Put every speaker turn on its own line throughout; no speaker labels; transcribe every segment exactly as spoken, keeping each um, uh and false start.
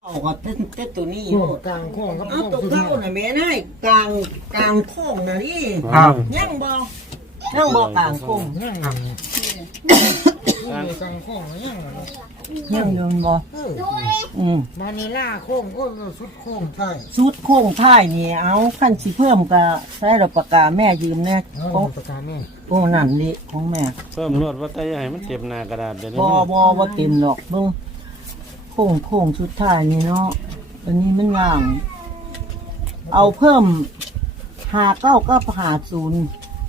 เอาก็เต้นเต้นตัวนี้
โค้งกลางโค้งกับ
เอา
โค้ง
ตัว
สุด
เก้า
ท้าย
น่ะแม่นายกลางกลางโค้งน่ะนี่
ครับ
ยังบ่ยังบ่กลางโค้ง
ย่างนี่นี่กลางโค้งย่างนี่
ยังอยืนบ่
เออ
อืม
มานี่ล่าโค้งโอ้ยสุดโค้งใช่
ชุดโค้งท้ายนี่เอาขั้นสิเพิ่มก็ใช้ดอกปากกาแม่ยืมแน่
เอา
ของ
ปากกาแม่
โอ้นั่นนี่ของแม่
เพิ่มรวดว่าแต่อย่าให้มันเต็มหน้ากระดาษเดี๋ยวนี้
บ่
มัน
บ่บ่เต็มดอกเบิ่งโค้งโค้งชุดท้ายนี่เนาะอันนี้มันย่าง เอาเพิ่มห้าเก้ากับห้าศูนย์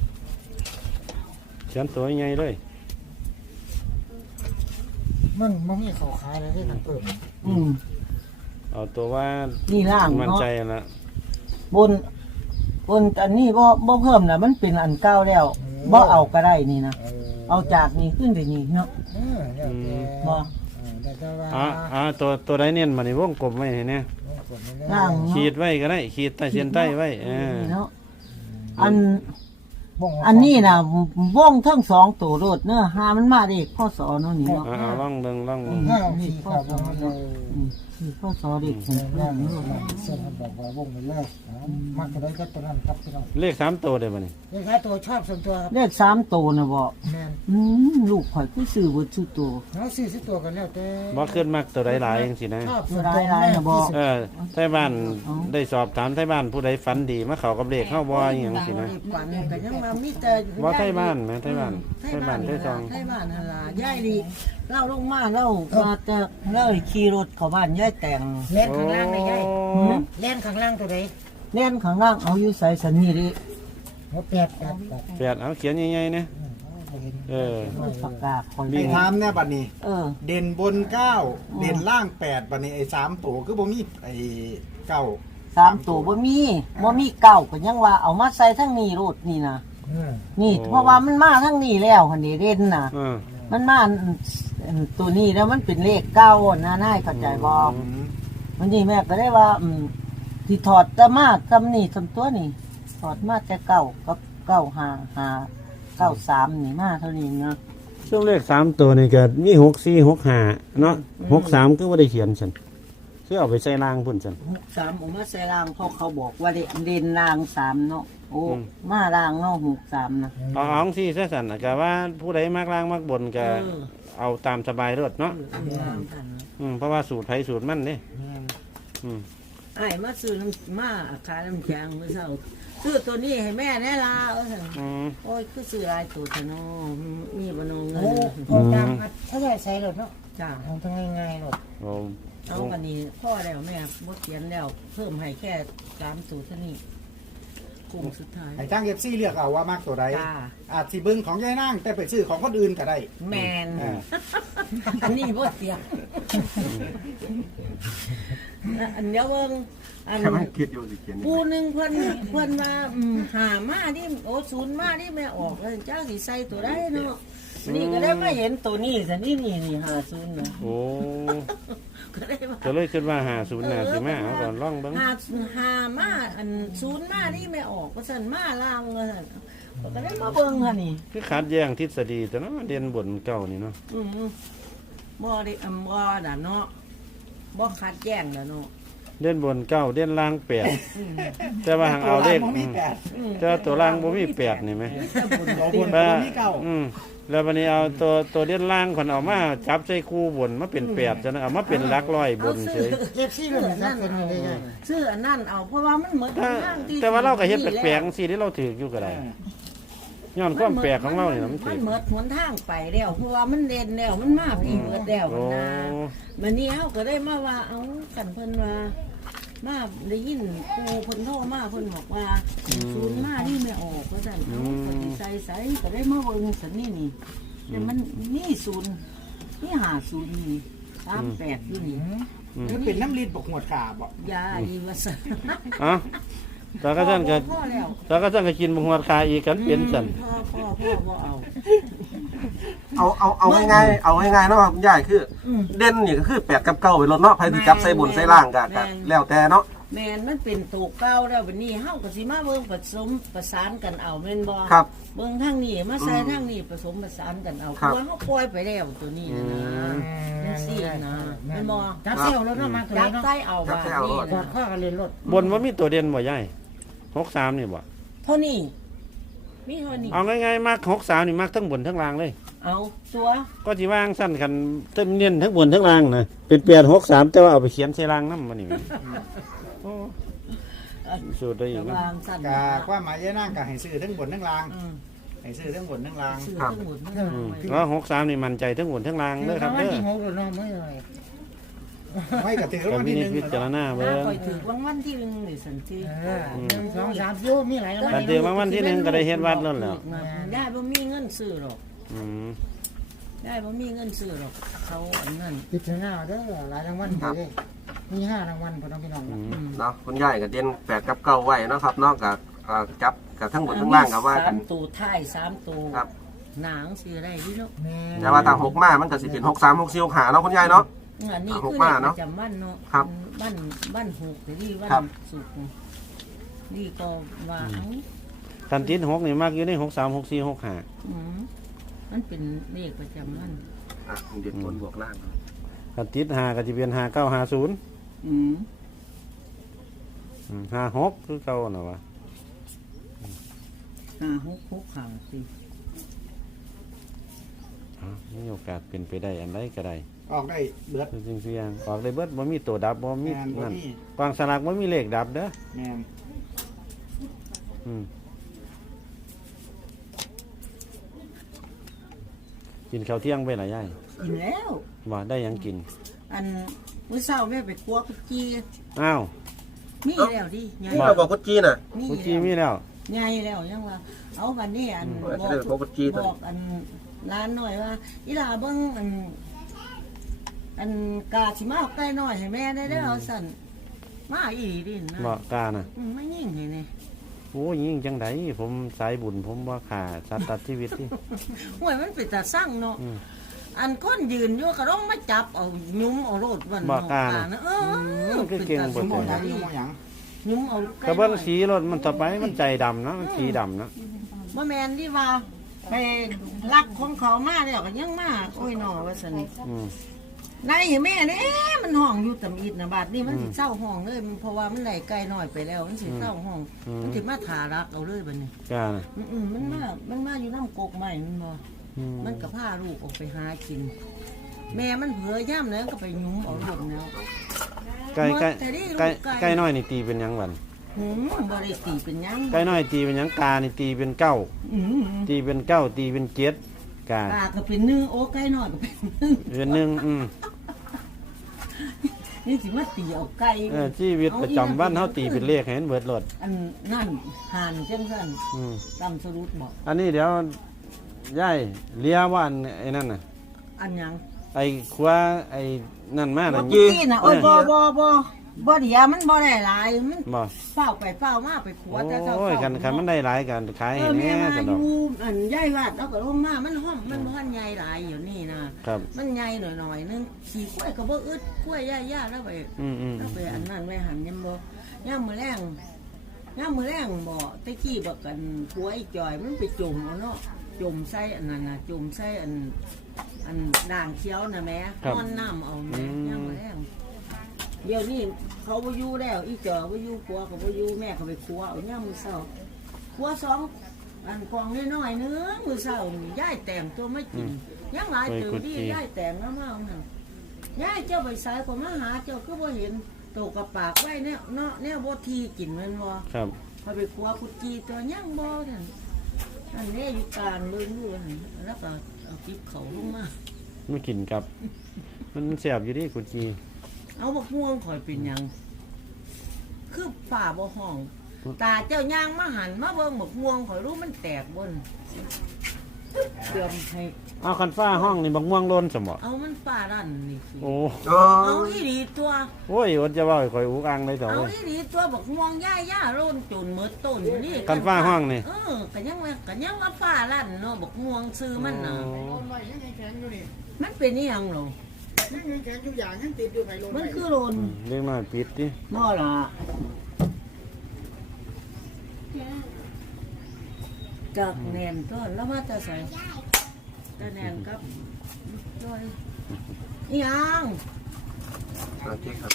เขียนตัวใหญ่เลย
มันมันมีเขาขายอะไรที่มันเปิด
อืม
เอาตัวว่า
นี่ล่าง
มั่น
เนาะ
ใจละ
บนบนอันนี้บ่บ่เพิ่มนะมันเป็นอันเก่าแล้วบ่เอาก็ได้นี่นะเอาจากนี้ขึ้นไปนี่เนาะ
เออเดี๋ยวแก
บ่
เออแต่แต่ว่า
อ่าอ่าตัวตัวใดเน้นมาในวงกลมไว้ให้เนี่ย
ล่าง
ขี
เนาะ
ดไว้ก็ได้ขีดใต้เส้นใต้ไว้เออ
เนาะอันอันนี้นะวงทั้งสองตัวโลดเนาะหามันมาเด็กข้อสอเนาะนี่เนาะ
เอาเอาล่องเบิ่งล่องเบิ่ง
ห้าสี่ขาบวงเลย
อืมนี่ข้อสอเด็ก
เส้นล่างเส้นแบบว่าวงไปเลยมักตัวใดก็ตัวนั้นครับพี่น้อง
เลขสามตัวได้บ่นี่
เลขท้ายตัวชอบส่วนตัวครับ
เลขสามตัวนะบ่
แม่น
อืมลูกข่อยคือซื้อเบิดชุดตัว
เราซื้อสิตัวกันแล้วแต่
บ่ขึ้นมักตัวใดหลายจังซี่นะ
ชอบส่วนตัวแม่ที่สุด
เออไทบ้านได้สอบถามไทบ้านผู้ใดฝันดีมาเข้ากับเลขเข้าบ่อหยังสินะ
ฝันก็ยังมามีแต่
บ่ไทบ้านแหมไทบ้านไทบ้านไทซอง
ไทบ้านหั่นล่ะยายนี่เล่าลงมาเล่ามาแต่เล่าขี่รถเข้าบ้านยายแต่ง
เล่นข้างล่างได้ไง
โอ้
เล่นข้างล่างตัวใด
แน่นข้างล่างเอาอยู่ใส่สันนี่ดิ
หัวแปดแปดแปด
แปดเอาเขียนใหญ่ๆนะเออ
ปากกาคอย
วิ่
ไอ้
ง
ทามเนี่ยบัดนี้
เออ
เด่นบนเก้าเด่นล่างแปดบัดนี้ไอ้สามตัวคือบ่มีไอ้เก้า
สามตัวบ่มีบ่มีเก่าก็ยังว่าเอามาใส่ทั้งนี้รถนี่นะนี่เพราะว่ามันมาทั้งนี้แล้วคันนี้เด่นน่ะ
เออ
มันมาอันตัวนี้แล้วมันเป็นเลขเก้านะนายเข้าใจบ่
อืม
วันนี้แม่ก็ได้ว่าอืมที่ถอดแตะมาทำนี่ทำตัวนี่ถอดมาแต่เก้ากับเก้าหาหาเก้าสามนี่มาเท่านี้นะ
ช่วงเลขสามตัวนี่ก็มีหกสี่หกห้าเนาะหกสามก็ว่าได้เขียนฉันคือเอาไปใส่รางพุ่นฉัน
หกสามออกมาใส่รางเขาเขาบอกว่าเด่นเด่นรางสามเนาะโอ้
อืม
มารางเนาะหกสามนะ
เอาเอาสี่ซะสันน่ะก็ว่าผู้ใดมากล่างมากบนก็
เออ
เอาตามสบายรถเนาะ
อันรางกันนะ
อืมเพราะว่าสูตรไผสูตรมันนี่อืม
ไอ้มาซื้อน้ำมาขายน้ำแข็งเมื่อเช้าซื้อตัวนี้ให้แม่แน่ละเออ
อืม
โอ้ยคือซื้อหลายตัวเถอะเนาะมีบนองเงิ
โอ้
น
โหตามเขาใหญ่ใส่รถเนาะ
จ้า
ทำทั้งง่ายๆรถ
โอ้
เอาวันนี้พ่อแล้วแม่บดเขียนแล้ว เพิ่มให้แค่สามสูตรเท่านี้กลุ่มสุดท้าย
ไอ้ทางเอฟซีเลือกเอาว่ามากตัวใด
จ้า
อาจสิเบิ่งของยายนางแต่ไปซื้อของคนอื่นก็ได้
แมน
อ่า
อันนี้บดเสียแล้วอันเดียวเบิ่งอัน
คิดอยู่สิเขียน
ปูหนึ่งเพิ่นเพิ่นว่าอืมหามาที่โอ้ศูนย์มาที่แม่ออกเลยเจ้าสิใส่ตัวได้เนาะวันนี่ก็ได้มาเห็นตัวนี้สินี่นี่นี่หาศูนย์นะ
โอ้
ก็ได้ว่า
ก็เลยคิดว่าหาศูนย์น่ะสิมาเอาก่อนล่องเบิ่ง
หาหามาอันศูนย์มาที่ไม่ออกก็สั่นมาล่างก็สั่นก็ได้มาเบิ่งค่ะนี่
คือขัดแย้งทฤษฎีแต่เนาะเรียนบนเก่านี่เนาะ
อืมบ่ได้อำบ่น่ะเนาะบ่ขัดแย้งน่ะเนาะ
เรียนบนเก้าเรียนล่างแปดแต่ว่าหางเอาเลข
ตัวล่งบ่มีแปด
แต่ว่าตัวล่างบ่มีแปดนี่ไหม
แต่บุญ
ตัวบ
ติ
น
ว่า
บ่มีเก้า
อืมแล้ววันนี้เอาตัวตัวเลียนล่างคนเอามาจับใส่คู่บนมาเป็นแปดจะนะเอามาเป็นหลักร้อยบนเฉย
เอฟซีรถนั่นเป็นยังไง
ซื้ออันนั้นเอาเพราะว่ามันเหมือน
แต่
ทางที่
แต่ว่าเราก็เฮ็ดแปลกๆสิที่เราถืออยู่ก็ได้ย้อนความแปลกของเราเนี่ยมันถื
มั
อน
เหมือนหนทางไปแล้วเพราะว่ามันเด่นแล้วมันมาพี่เหมือนแล้ว
โอ้
นะมันนี้เฮาก็ได้มาว่าเอากันเพิ่นว่ามาได้ยินครูเพิ่นโทรมาเพิ่นบอกว่าศูนย์มานี่ไม่ออกก็สั่นเอาปฏิใส่ใส่ก็ได้มาเบิ่งสันนี่นี่แต่มันนี่ศูนย์นี่หาศูนย์นี่สามแปดอยู่นี่
คือเป็นน้ำลิ้นบกหัวขาบ่
ยาดีว่าสั่น
เอ้าตากระจันก็
พ่อแล้ว
ตากระจันก็กินบงหัวคาอีกกันเป็นสัน
พ่อพ่อพ่อบ่เอา
เอาเอาเอาง่ายๆเอาง่ายๆเนาะครับคุณยายคืออ
ม
เด่นนี่ก็คือแปดกับเก้าไปรถเนาะใครที่จับใส่บนใส่ล่างกัน
แม่น
แล้วแต่เนาะ
แม่นมันเป็นตัวเก่าแล้วบัดนี้เฮาก็สิมาเบิ่งผสมประสานกันเอาแม่นบ่
ครับ
เบิ่งทางนี้มาใส่ทางนี้ผสมประสานกันเอาเพ
ครับ
ราะว่าเฮาปล่อยไปแล้วตัวนี้นะจังซี่นะแม่นบ่
จับเซลแล้วเนาะมาตัว
จับ
เนาะ
ใส่เอาบาดนี้
กอด
นะ
ข้อกันเล่นรถ
บนว่ามีตัวเด่นบ่ใหญ่หกสามนี่บ่
เท่านี้มีเท่านี้
เอาง่ายๆมักหกสามนี่มักทั้งบนทั้งล่างเลย
เอาตัว
ก็สิวางสั้นกันเต็มเน้นทั้งบนทั้งล่างนะเป็นแปดหกสามแต่ว่าเอาไปเขียนใส่ล่างนำมันนี่แม่นโอ้สูตรได้อีก
ระ
นะ
วางสั่น
กะความหมายยายนางกะให้ซื้อทั้งบนทั้งล่าง
อืม
ให้ซื้อทั้งบนทั้งล่าง
ซื้อ
ครับ
ทั้งหมดทั้ง
อืม
หมด
แล้วหกสามนี่มั่นใจทั้งบนทั้งล่างเด้อครับ
วัน
เด้อ
ที่หกเนาะไม่เลย
ไม่กะถือ
ก็
วัน
มี
ที่ห
นิ
นึ่ง
พิจารณา
ห
เบิ่
น้าง คอยถือวันวันที่หนึ่งนี่สันติ
เออหนึ่งสองสามสี่มีหลาย
แต่เดี๋ยวมาวันที่หนึ่งก็ได้เฮ็ดวัดแล้วแหล้ว
ได้บ่มีเงินซื้อหรอก
อืม
ได้บ่มีเงินซื้อหรอกเขาอันนั้น
พิจารณาเด้อหลายรางวัลเลยมีห้ารางวัลพอน้องพี่น้อง
อืม
เนาะคุณยายก็เด่นแปดกับเก้าไว้เนาะครับเนาะกับเอ่อจับกับทั้งบนทั้งล่างกับว่ากั
สาน มตัวท้ายสามตัว
ครับ
หนังสิได้ดิเนาะ
แม่
แต่ว่าทางหกมามันก็สิเป็นหกสามหกสี่หกห้าเนาะคุณยายเนาะ
อันนี้
ห
คื
ก
อ
มา
เลขป
เนาะ
ระจำวันเนาะ
ครับ
บ้านบ้านหกแต่นี่บ้า
ครับ
นสุกนี่ก็ว่าเอ้า
คันติดหกนี่มักอยู่ในหกสามหกสี่หกห้า
อืมมันเป็นเลขประจำวัน
อ่ะเด่นบนบวกล่าง
คันติดห้าก็จะเป็นห้าเก้าห้าศูนย์
อืม
ห้าหกคือเก่าน่ะวะ
ห้าหกหกห้าสี่
อ๋อมีโอกาสเป็นไปได้อันใดก็ได้
ออกได้เบิด
จริงๆเสียงออกได้เบิดบ่มีตัวดับบ่มี
แม่นบ่
นั่น
มี
กองสลากบ่มีเลขดับเด้อ
แม่น
อืมกินข้าวเที่ยงไปหลายย่าย
กินแล้ว
บ่ได้หยังกิน
อันมื้อเช้าแม่ไปคั่วกุจี
อ้าว
มีแล้วดิใหญ่
นี่เราบอกกุจีน่ะ
มี
กุจีมี
แล้ว
แล้ว
ใหญ่แล้วยังว่า เอาวันนี้อัน
อืม
บอก
เรื่องของกุจีตัว
บอกอันร้านหน่อยว่าอีหลาเบิ่งอัน อันกาสิมาเอาไก่น้อยให้แม่ได้เด้อเอาสั่นมาอีหลีดินะ
บ่กล้าน่ะ
อืมไม่ยิ่งให้นี่
โอ้ยยิ่งจังไดผมสายบุญผมว่าขาสัตว์ตัดชีวิตที่
ห่วยมันเป็นตาสั่งเนาะ
อืม
อันคนยืนอยู่ก็ต้องมาจับเอายุ้มเอาโรดวัน
บ่กล้านะ
นะเออ
มคือเก่ง
ป็น
บ่
ตา
หม
ส
อ
ม
หยัง
บูรณ์
อยู่หมอหยัง
ยุ้มเอาไ
กระเบื้องสีรถมันต่อไปมันใจดำเนาะมันสีดำเนาะ
บ่แมนที่ว่าไปลักของเขามาแล้วก็ยังมาโอ้ยหนอว่าสนิท
อืม
นายแม่เนี่ยมันห้องอยู่ตำอิดนะบาดนี่มันสิเศร้าห้องเลยเพราะว่ามันไหลไกลหน่อยไปแล้วมันสิเศร้าห้องมันสิมาถารักเอาเลยบัดนี้
กล้าน่ะ
อืมๆมันมามันมาอยู่น้ำกกใหม่มันบ่
อืม
มันก็พาลูกออกไปหากิน แม่มันเผลอย่ำแล้วก็ไปยุ้มเอาลูกแล้ว
ไก่ไก่
แต่นี่ลูก
ไก่
ไก่
ไก่น้อยนี่ตีเป็นหยังบัน
หืมบ่ได้ตีเป็นหยัง
ไก่น้อยตีเป็นหยังกานี่ตีเป็นเก้า
อืม
ตีเป็นเก้าตีเป็นเจ็ดกา
ปลาก็เป็นหนึ่งโอ้ไก่น้อยก็เป็นหนึ่ง
เป็นหนึ่งอืม
นี่สิมาตีเอาไก่
เออชีวิตประจำวันเฮาตีเป็นเลขให้มันเบิดรถ
อันนั่นห่านจังซั่น
อืม
ตำสรุปบอก
อันนี้เดี๋ยวย่ายเลียว่าอันไอ้นั่นน่ะ
อันหยัง
ไอ้ครัวไอ้นั่นมาน่ะ
นี่น่ะโอ้ยบ่บ่บ่บ่เดียวมันบ่ได้หลายมัน
บ่
เฝ้าไปเฝ้ามาไปขัวแต่เจ้า
โอ้ยคันคันมันได้หลายกันขาย
เอ
ให้
อแม่
แน่
มา
สะ
อ
ดอก
ยู่อันยายวาดแล้วก็ลงมามันห้อมมันบ่ทันใหญ่หลายอยู่นี่นะครับ มันใหญ่หน่อยๆนึงขี่กล้วยก็บ่อึดกล้วยย่าๆแล้วไป
อืมอืม
แล้วไปอันนั้นไว้หันยามบ่ยามมื้อแรงยามมื้อแรงบ่ตะกี้บอกกันผัวไอ้จอยมันไปจุ่มเอาเนาะจุ่มใส่อันนั้นน่ะจุ่มใส่อัน อันด่างเขียวน่ะแม่นอนน้ำเอาแม่ยามมื้อแรงเดี๋ยวนี้เขาบ่อยู่แล้วอีจอบ่อยู่ผัวก็บ่อยู่แม่ก็ไปครัวเอายามมื้อเช้าครัวสองอันกองน้อยๆนึงมื้อเช้านี่ยายแต่งตัวไม่กินยังหลายตื่นดียายแต่งแล้วมาเอานั่นยายเจ้าไปสายก็มาหาเจ้าก็บ่เห็นโตกับปากไว้แนวเนาะแนวบ่ทีกินแม่นบ่
ครับ
พอไปครัวกุจีตัวยังบ่นั่นอันนี้อยู่กลางเบิ่งอยู่นั่นแล้วก็เอากิ๊บเขาลงมา
ไม่กินครับ มันแสบอยู่ดิกุจี
เอาบักม่วงข่อยเป็นหยังคือฝ่าบ่ห้อง ตาเจ้าย่างมาหันมาเบิ่งบักม่วงข่อยรู้มันแตกบนเตรียมให้
เอาคันฟ้าห้องนี่บักม่วงโลนสมบ่
เอามันฝ่าดันนี่สิ
โอ้
โอ้
เอาอีหลีตัว
โอ้ยอดจะเว่าให้ข่อยอุกอังเลยต่อ
เอา
เว้ย
อีหลีตัวบักม่วงย่าย่าโร่นจนหมดต้นอยู่นี่
กันฟ้าห้องนี่
เออกันยังว่ากันยังว่าฝ่าลั่นเนาะบักม่วงซื้อมันน่ะ
โอ้
มันเป็นอีหยังหรอ
ยังแข็งอยู่อย่างยังติดอยู่ไผลง
มันคือโลน
เล็กน้อยปิดดิ
นอล่ะจากแนนก็แล้วมาจะใส่จะแนนกับด้วยยัง
โอเคครับ